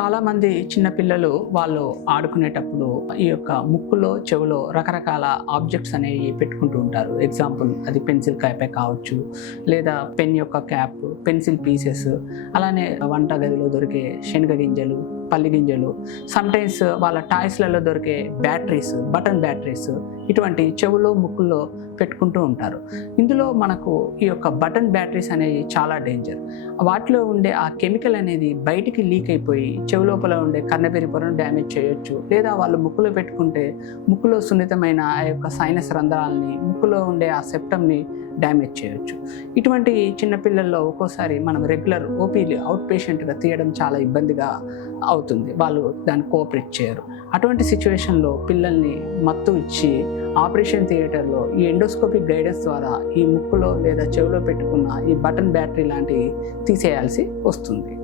చాలామంది చిన్నపిల్లలు వాళ్ళు ఆడుకునేటప్పుడు ఈ యొక్క ముక్కులో చెవులో రకరకాల ఆబ్జెక్ట్స్ అనేవి పెట్టుకుంటూ ఉంటారు. ఎగ్జాంపుల్ అది పెన్సిల్ క్యాపే కావచ్చు, లేదా పెన్ యొక్క క్యాప్, పెన్సిల్ పీసెస్, అలానే వంట గదిలో దొరికే శనగ గింజలు, పల్లి గింజలు, సమ్టైమ్స్ వాళ్ళ టాయ్స్లలో దొరికే బ్యాటరీస్, బటన్ బ్యాటరీస్, ఇటువంటి చెవులో ముక్కుల్లో పెట్టుకుంటూ ఉంటారు. ఇందులో మనకు ఈ యొక్క బటన్ బ్యాటరీస్ అనేవి చాలా డేంజర్. వాటిలో ఉండే ఆ కెమికల్ అనేది బయటికి లీక్ అయిపోయి చెవు లోపల ఉండే కన్నబెరి పొరను డ్యామేజ్ చేయొచ్చు, లేదా వాళ్ళు ముక్కులో పెట్టుకుంటే ముక్కులో సున్నితమైన ఆ యొక్క సైనస్ రంధ్రాలని, ముక్కులో ఉండే ఆ సెప్టమ్ని డ్యామేజ్ చేయొచ్చు. ఇటువంటి చిన్నపిల్లల్లో ఒక్కోసారి మనం రెగ్యులర్ ఓపీలు అవుట్ పేషెంట్గా తీయడం చాలా ఇబ్బందిగా అవుతుంది. వాళ్ళు దాన్ని కోఆపరేట్ చేయరు. అటువంటి సిచ్యువేషన్లో పిల్లల్ని మత్తు ఇచ్చి ఆపరేషన్ థియేటర్లో ఈ ఎండోస్కోపిక్ గైడెన్స్ ద్వారా ఈ ముక్కులో లేదా చెవిలో పెట్టుకున్న ఈ బటన్ బ్యాటరీ లాంటివి తీసేయాల్సి వస్తుంది.